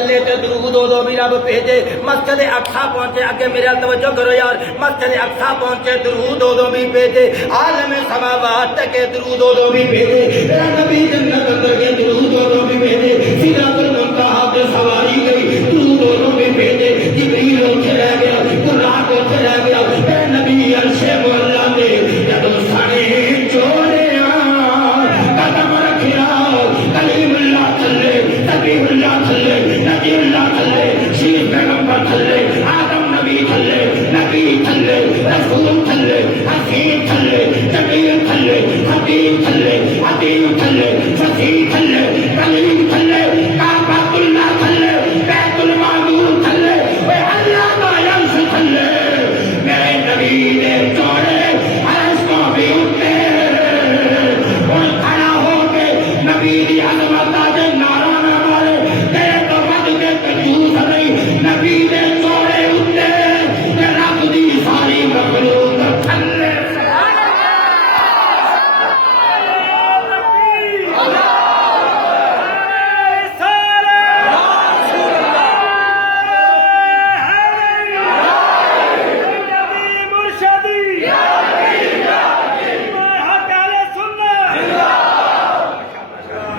चले तो दरूद उदो भी रब भेजे। मस्जिद अक्सा पहुंचे, अगे मेरा तवज्जो करो यार, मस्जिद अक्सा पहुंचे दरूद उदो भी भेजे। आलम समावात के दरूद उदो भी भेजे। मेरा नबी जन्नत अंदर के दरूद